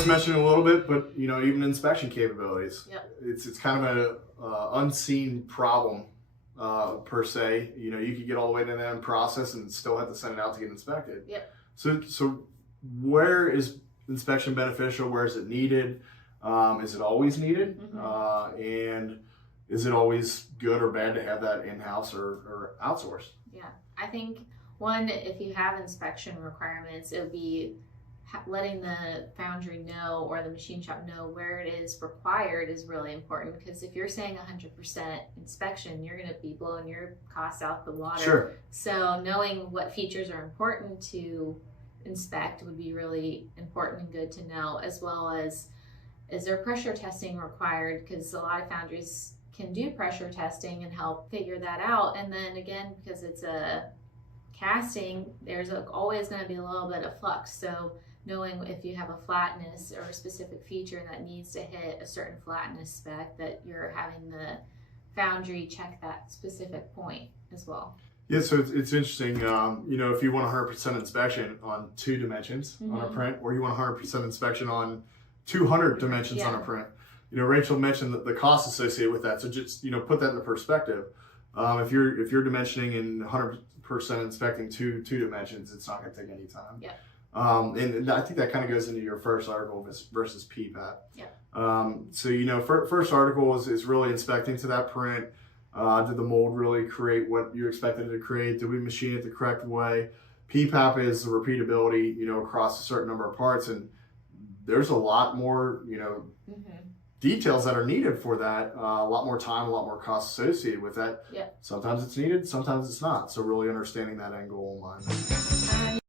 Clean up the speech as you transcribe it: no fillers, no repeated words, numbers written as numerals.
just mentioned a little bit, but even inspection capabilities. Yep. It's kind of an unseen problem per se. You could get all the way to the end process and still have to send it out to get inspected. Yep. So where is inspection beneficial? Where is it needed? Is it always needed? And is it always good or bad to have that in-house or outsourced? Yeah, I think one, if you have inspection requirements, it would be letting the foundry know or the machine shop know where it is required is really important, because if you're saying 100% inspection, you're going to be blowing your costs out the water. Sure. So knowing what features are important to inspect would be really important and good to know, as well as is there pressure testing required, because a lot of foundries can do pressure testing and help figure that out. And then again, because it's a casting, there's always going to be a little bit of flux. So knowing if you have a flatness or a specific feature that needs to hit a certain flatness spec, that you're having the foundry check that specific point as well. Yeah, so it's interesting. If you want 100% inspection on 2 dimensions on a print, or you want 100% inspection on 200 dimensions on a print. Rachel mentioned the cost associated with that. So just put that into perspective. If you're dimensioning and 100% inspecting two dimensions, it's not going to take any time. Yeah. And I think that kind of goes into your first article versus PPAP. Yeah. First article is really inspecting to that print. Did the mold really create what you expected it to create? Did we machine it the correct way? PPAP is the repeatability, across a certain number of parts, and there's a lot more, details that are needed for that. A lot more time, a lot more cost associated with that. Yeah. Sometimes it's needed, sometimes it's not. So really understanding that end goal in mind.